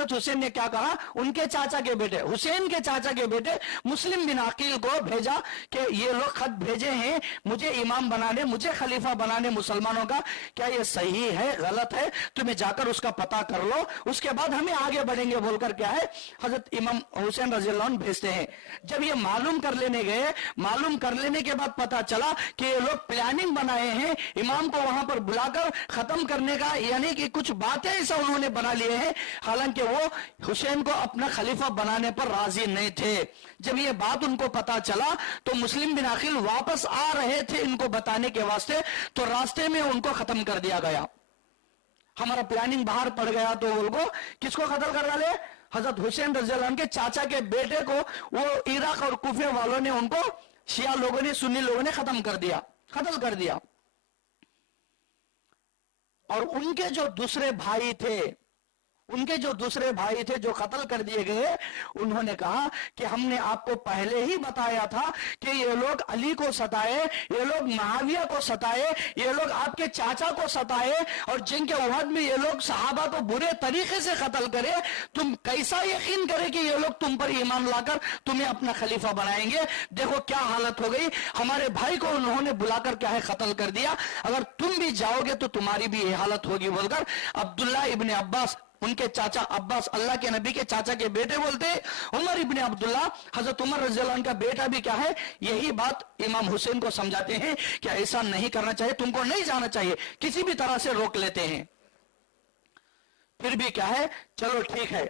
हजरत हुसैन ने क्या कहा, उनके चाचा के बेटे, हुसैन के चाचा के बेटे मुस्लिम बिन अकील को भेजा कि ये लोग खत भेजे हैं मुझे इमाम बनाने, मुझे खलीफा बनाने मुसलमानों का, क्या ये सही है गलत है, तुम्हें जाकर उसका पता कर लो, उसके बाद हमें आगे बढ़ेंगे बोलकर क्या है हजरत इमाम हुसैन रज़ी अल्लाह अन्हु भेजते हैं। जब ये मालूम कर लेने गए, मालूम कर लेने के बाद पता चला कि ये लोग प्लानिंग बनाए हैं इमाम को वहां पर बुलाकर खत्म करने का, यानी कि कुछ बातें ऐसा उन्होंने बना लिए हैं, हालांकि वो हुसैन को अपना खलीफा बनाने पर राजी नहीं थे। जब ये बात उनको पता चला तो मुस्लिम बिन अकील वापस आ रहे थे इनको बताने के वास्ते, तो रास्ते में उनको खत्म कर दिया गया। हमारा प्लानिंग बाहर पड़ गया तो उनको किसको कत्ल कर डाले, हजरत हुसैन रज़ी अल्लाह अन्हु के चाचा के बेटे को, वो इराक और कुफे वालों ने उनको, शिया लोगों ने, सुन्नी लोगों ने खत्म कर दिया, कत्ल कर दिया। और उनके जो दूसरे भाई थे, उनके जो दूसरे भाई थे जो कत्ल कर दिए गए, उन्होंने कहा कि हमने आपको पहले ही बताया था कि ये लोग अली को सताए, ये लोग मुआविया को सताए, ये लोग आपके चाचा को सताए, और जंग के उहद में ये लोग सहाबा को बुरे तरीके से कत्ल करे, तुम कैसा यकीन करे कि ये लोग तुम पर ईमान लाकर तुम्हें अपना खलीफा बनाएंगे। देखो क्या हालत हो गई, हमारे भाई को उन्होंने बुलाकर क्या है कत्ल कर दिया, अगर तुम भी जाओगे तो तुम्हारी भी ये हालत होगी बोलकर अब्दुल्ला इब्ने अब्बास, उनके चाचा अब्बास अल्लाह के नबी के चाचा के बेटे बोलते, उमर इब्ने अब्दुल्ला हजरत उमर रज़ी अल्लाह अन्हु का बेटा भी क्या है, यही बात इमाम हुसैन को समझाते हैं कि ऐसा नहीं करना चाहिए, तुमको नहीं जाना चाहिए, किसी भी तरह से रोक लेते हैं। फिर भी क्या है, चलो ठीक है।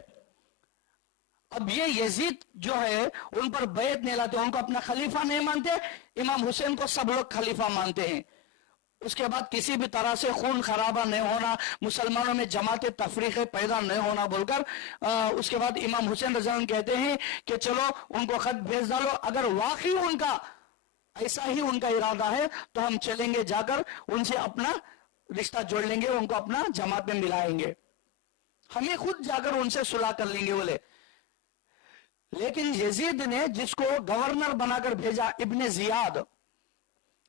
अब ये यजीद जो है उन पर बैत नहीं लाते, उनको अपना खलीफा नहीं मानते, इमाम हुसैन को सब लोग खलीफा मानते हैं। उसके बाद किसी भी तरह से खून खराबा नहीं होना, मुसलमानों में जमात तफरीक़े पैदा नहीं होना बोलकर उसके बाद इमाम हुसैन रज़ी अल्लाह अन्हु कहते हैं कि चलो उनको खत भेज डालो, अगर वाकई उनका ऐसा ही उनका इरादा है तो हम चलेंगे, जाकर उनसे अपना रिश्ता जोड़ लेंगे, उनको अपना जमात में मिलाएंगे, हमें खुद जाकर उनसे सुलह कर लेंगे बोले। लेकिन यजीद ने जिसको गवर्नर बनाकर भेजा, इब्ने जियाद,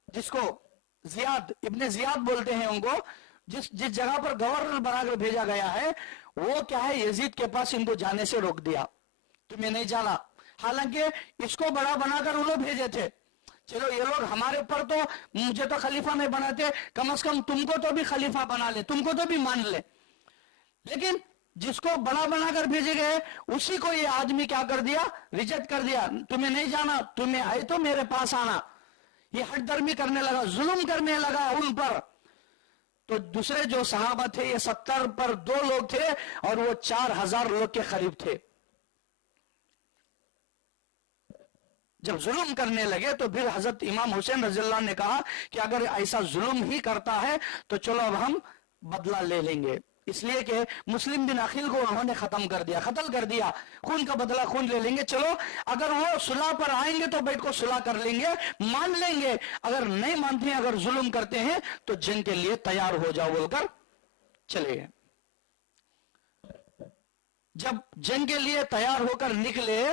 जिसको जियाद इब्ने जियाद बोलते हैं उनको, जिस जगह पर गवर्नर बनाकर भेजा गया है, वो क्या है यजीद के पास इनको जाने से रोक दिया, तुम्हें नहीं जाना। हालांकि इसको बड़ा बनाकर उन्होंने भेजे थे, चलो ये लोग हमारे ऊपर तो मुझे तो खलीफा नहीं बनाते, कम से कम तुमको तो भी खलीफा बना ले, तुमको तो भी मान ले। लेकिन जिसको बड़ा बनाकर भेजे गए उसी को ये आदमी क्या कर दिया, रिजेक्ट कर दिया, तुम्हें नहीं जाना, तुम्हें आए तो मेरे पास आना। ये हट दर्मी करने लगा, जुल्म करने लगा उन पर। तो दूसरे जो सहाबा थे ये 70 पर 2 लोग थे और वो 4000 लोग के करीब थे। जब जुल्म करने लगे तो फिर हजरत इमाम हुसैन रज़ी अल्लाह ने कहा कि अगर ऐसा जुल्म ही करता है तो चलो अब हम बदला ले लेंगे, इसलिए कि मुस्लिम बिन अकील को उन्होंने खत्म कर दिया, कत्ल कर दिया, खून का बदला खून ले लेंगे, चलो अगर वो सुलह पर आएंगे तो बैठ को सुलह कर लेंगे, मान लेंगे, अगर नहीं मानते हैं, अगर जुल्म करते हैं तो जंग के लिए तैयार हो जाओ बोलकर चले गए। जब जंग के लिए तैयार होकर निकले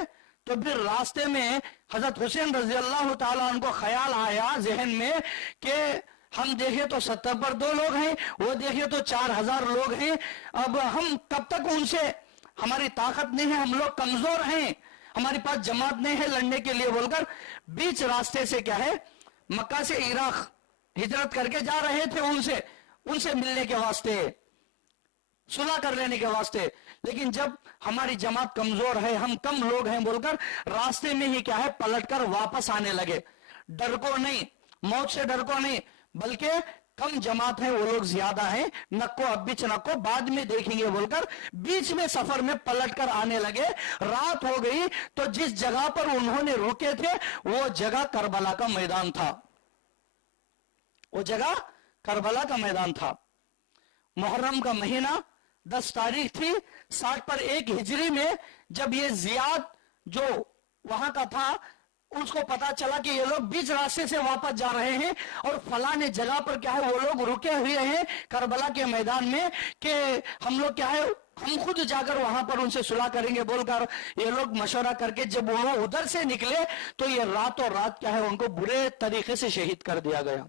तो फिर रास्ते में हजरत हुसैन रज़ी अल्लाह ताला उनको ख्याल आया जहन में कि हम देखे तो 70 पर 2 लोग हैं, वो देखे तो 4000 लोग हैं, अब हम कब तक उनसे, हमारी ताकत नहीं है, हम लोग कमजोर हैं, हमारे पास जमात नहीं है लड़ने के लिए बोलकर बीच रास्ते से क्या है मक्का से इराक हिजरत करके जा रहे थे उनसे मिलने के वास्ते, सुलह कर लेने के वास्ते। लेकिन जब हमारी जमात कमजोर है, हम कम लोग हैं बोलकर रास्ते में ही क्या है पलटकर वापस आने लगे। डर को नहीं, मौत से डर को नहीं, बल्कि कम जमात है, वो लोग ज्यादा हैं, नक्को अब बीच नक्को बाद में देखेंगे बोलकर बीच में सफर में पलटकर आने लगे। रात हो गई तो जिस जगह पर उन्होंने रुके थे वो जगह करबला का मैदान था, वो जगह करबला का मैदान था। मुहर्रम का महीना 10 तारीख थी 60 पर 1 हिजरी में। जब ये जियाद जो वहां का था उसको पता चला कि ये लोग बीच रास्ते से वापस जा रहे हैं और फलाने जगह पर क्या है वो लोग रुके हुए हैं करबला के मैदान में, कि हम लोग क्या है हम खुद जाकर वहां पर उनसे सुलह करेंगे बोलकर ये लोग मशवरा करके जब वो उधर से निकले तो ये रातों रात क्या है उनको बुरे तरीके से शहीद कर दिया गया।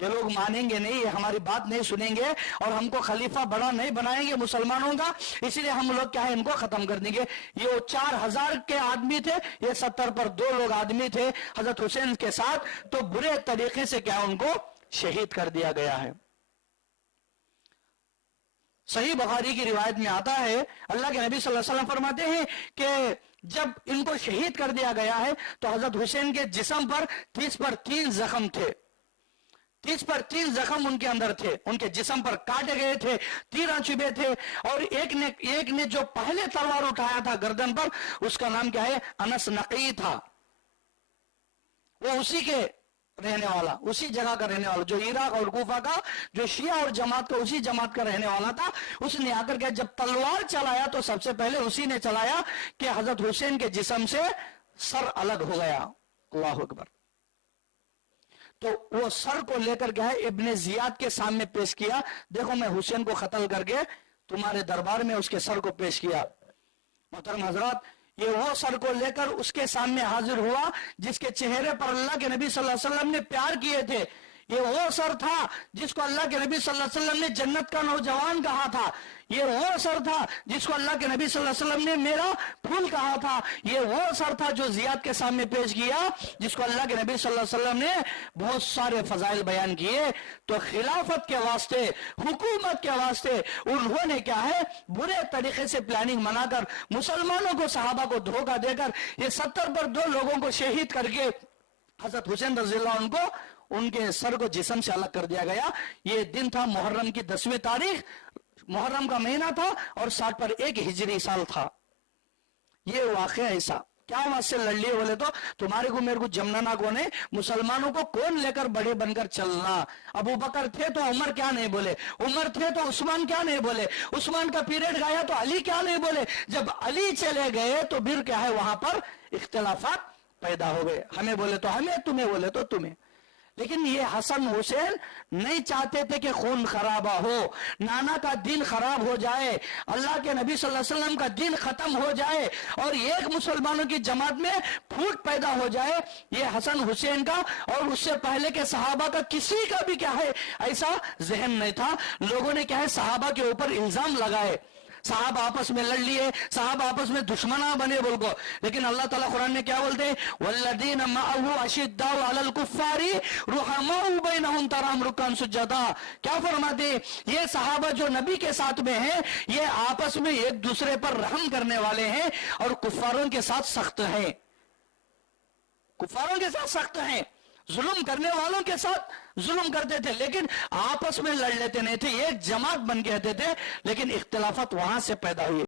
یہ لوگ مانیں گے نہیں، یہ ہماری بات نہیں سنیں گے اور ہم کو خلیفہ بڑا نہیں بنائیں گے مسلمانوں کا، اسی لیے ہم لوگ کیا ہے ان کو ختم کر دیں گے۔ یہ وہ 4000 کے آدمی تھے، یہ 70 پر 2 لوگ آدمی تھے حضرت حسین کے ساتھ، تو برے طریقے سے کیا ان کو شہید کر دیا گیا ہے۔ صحیح بخاری کی روایت میں آتا ہے، اللہ کے نبی صلی اللہ علیہ وسلم فرماتے ہیں کہ جب ان کو شہید کر دیا گیا ہے تو حضرت حسین کے جسم پر 30 پر 3 زخم تھے، 30 پر 3 زخم ان کے اندر تھے، ان کے جسم پر کاٹے گئے تھے، تیرہ چبھے تھے، اور ایک نے جو پہلے تلوار اٹھایا تھا گردن پر، اس کا نام کیا ہے؟ انس نقی تھا، وہ اسی کے رہنے والا، اسی جگہ کا رہنے والا، جو عراق اور کوفہ کا، جو شیعہ اور جماعت کا، اسی جماعت کا رہنے والا تھا۔ اس نے آ کر کے جب تلوار چلایا تو سب سے پہلے اسی نے چلایا کہ حضرت حسین کے جسم سے سر الگ ہو گیا۔ اللہ اکبر۔ تو وہ سر کو لے کر گئے، ابن زیاد کے سامنے پیش کیا، دیکھو میں حسین کو قتل کر کے تمہارے دربار میں اس کے سر کو پیش کیا۔ محترم حضرات، یہ وہ سر کو لے کر اس کے سامنے حاضر ہوا جس کے چہرے پر اللہ کے نبی صلی اللہ علیہ وسلم نے پیار کیے تھے۔ یہ وہ سر تھا جس کو اللہ کے نبی صلی اللہ علیہ وسلم نے جنت کا نوجوان کہا تھا۔ یہ وہ سر تھا جس کو اللہ کے نبی صلی اللہ علیہ وسلم نے میرا پھول کہا تھا۔ یہ وہ سر تھا جو زیاد کے سامنے پیش کیا، جس کو اللہ کے نبی صلی اللہ علیہ وسلم نے بہت سارے فضائل بیان کیے۔ تو خلافت کے واسطے، حکومت کے واسطے انہوں نے کیا ہے برے طریقے سے پلاننگ بنا کر مسلمانوں کو، صحابہ کو دھوکہ دے کر یہ 70 پر 2 لوگوں کو شہید کر کے حضرت حسین رضی اللہ عنہ کو ان کے سر کو جسم سے الگ کر دیا گیا۔ یہ دن تھا محرم کی 10ویں تاریخ، محرم کا مہینہ تھا اور 60 پر 1 ہجری سال تھا۔ یہ واقعہ ایسا کیا وہاں سے لڑ لیے بولے تو تمہارے کو میرے کو جمنا کون ہے؟ مسلمانوں کو کون لے کر بڑے بن کر چلنا؟ ابو بکر تھے تو عمر کیا نہیں بولے، عمر تھے تو عثمان کیا نہیں بولے، عثمان کا پیریڈ گیا تو علی کیا نہیں بولے، جب علی چلے گئے تو پھر کیا ہے وہاں پر اختلافات پیدا ہو گئے، ہمیں بولے تو ہمیں، تمہیں بولے تو تمہیں۔ لیکن یہ حسن حسین نہیں چاہتے تھے کہ خون خرابہ ہو، نانا کا دین خراب ہو جائے، اللہ کے نبی صلی اللہ علیہ وسلم کا دین ختم ہو جائے اور ایک مسلمانوں کی جماعت میں پھوٹ پیدا ہو جائے۔ یہ حسن حسین کا اور اس سے پہلے کے صحابہ کا کسی کا بھی کیا ہے ایسا ذہن نہیں تھا۔ لوگوں نے کیا ہے صحابہ کے اوپر الزام لگائے، صحابہ آپس میں لڑ لیے، صحابہ آپس میں دشمنہ بنے بول کو، لیکن اللہ تعالیٰ قرآن میں کیا بولتے ہیں؟ وَالَّذِينَ مَعَهُ أَشِدَّاءُ عَلَى الْكُفَّارِ رُحَمَاءُ بَيْنَهُمْ تَرَاهُمْ رُكَّعًا سُجَّدًا۔ کیا فرماتے ہیں؟ یہ صحابہ جو نبی کے ساتھ میں ہیں، یہ آپس میں ایک دوسرے پر رحم کرنے والے ہیں اور کفاروں کے ساتھ سخت ہیں، کفاروں کے ساتھ سخت ہیں، ظلم کرنے والوں کے ساتھ ظلم کرتے تھے لیکن آپس میں لڑ لیتے نہیں تھے، ایک جماعت بن کے رہتے تھے، لیکن اختلافات وہاں سے پیدا ہوئے۔